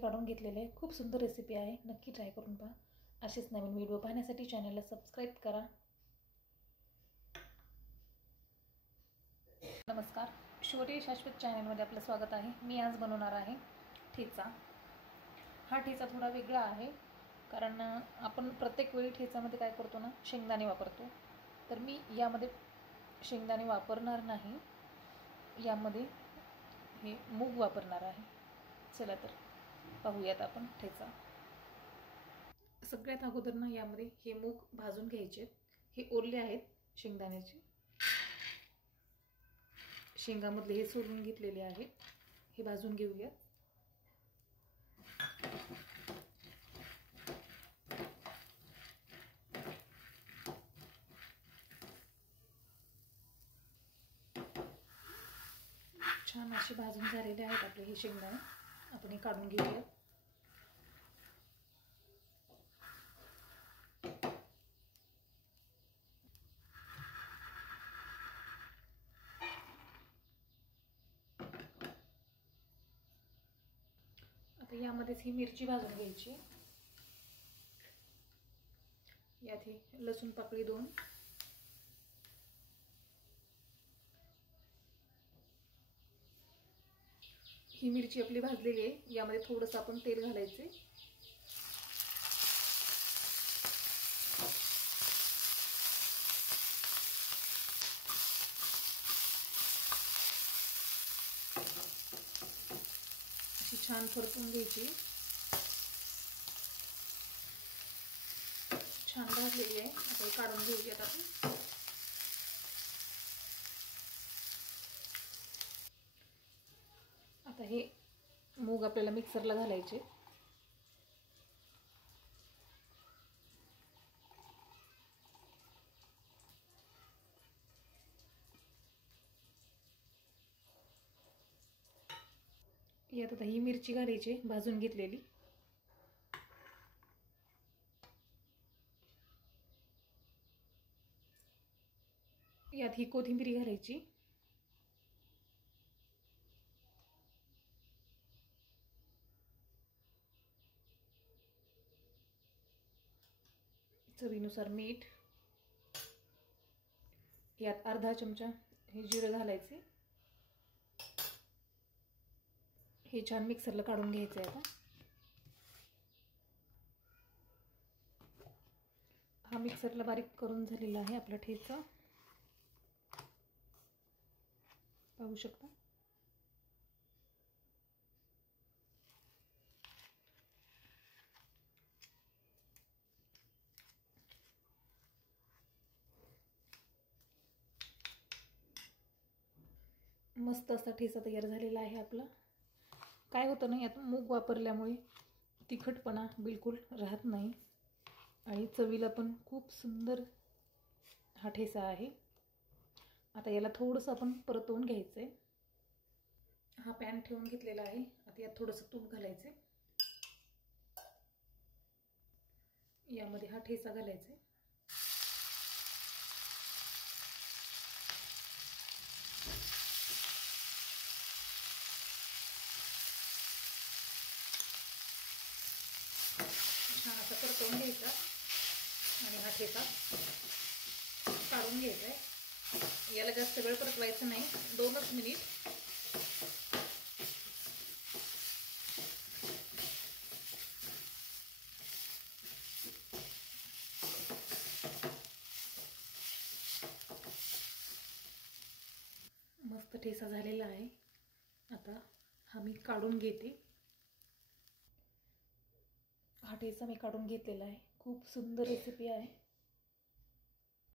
काढून घेतलेले आहे। खूप सुंदर रेसिपी आहे, नक्की ट्राय करून पहा। असेच नवीन व्हिडिओ पाहण्यासाठी चॅनलला सबस्क्राइब करा। नमस्कार, शौर्य शाश्वत चॅनलमध्ये आपलं स्वागत आहे। मी आज बनवणार आहे ठेचा। हा ठेचा थोडा वेगळा आहे, कारण आपण प्रत्येक वेळी ठेचामध्ये काय करतो ना, शेंगदाणे वापरतो। तर मी यामध्ये शेंगदाणे वापरणार नाही, यामध्ये हे मूग वापरणार आहे। चला तर पाहूयात आपण ठेचा। सगळ्यात अगोदर ना यामध्ये हे मूग भाजून घ्यायचे। हे ओले आहेत शेंगदाण्याचे, शेंगामधले हे सोलून घेतलेले आहे। हे भाजून घेऊया। छान असे भाजून झालेले आहेत आपले हे शेंगदाणे। आपण हे काढून घेऊया। आता यामध्येच ही मिरची भाजून घ्यायची। यात ही लसूण पाकळी 2, ही मिरची आपली भाजलेली आहे। यामध्ये थोडंसं आपण तेल घालायचे। अशी छान परतून घ्यायची। छान भाजलेली आहे। आता हे काढून घेऊयात आपण। आता हे मूग आपल्याला मिक्सरला घालायचे। यात आता ही मिरची घालायची भाजून घेतलेली। यात ही कोथिंबीर घालायची। चवीनुसार मीठ। यात अर्धा चमचा हे जिरं घालायचे। हे छान मिक्सरला काढून घ्यायचं आहे। आता हा मिक्सरला बारीक करून झालेला आहे आपला ठेचा, पाहू शकता। मस्त असा ठेचा तयार झालेला आहे आपला। काय होतं ना, यात मूग वापरल्यामुळे तिखटपणा बिलकुल राहत नाही आणि चवीला पण खूप सुंदर हा ठेचा आहे। आता याला थोडंसं आपण परतवून घ्यायचं आहे। हा पॅन ठेवून घेतलेला आहे। आता यात थोडंसं तूप घालायचं। यामध्ये हा ठेचा घालायचा। छान असा परतवून घ्यायचा आणि हा ठेचा काढून घ्यायचा आहे। याला जास्त वेळ परतवायचं नाही, 2च मिनिट। मस्त ठेचा झालेला आहे। आता हा मी काढून घेते। हा ठेचा मी काढून घेतलेला आहे। खूप सुंदर रेसिपी आहे।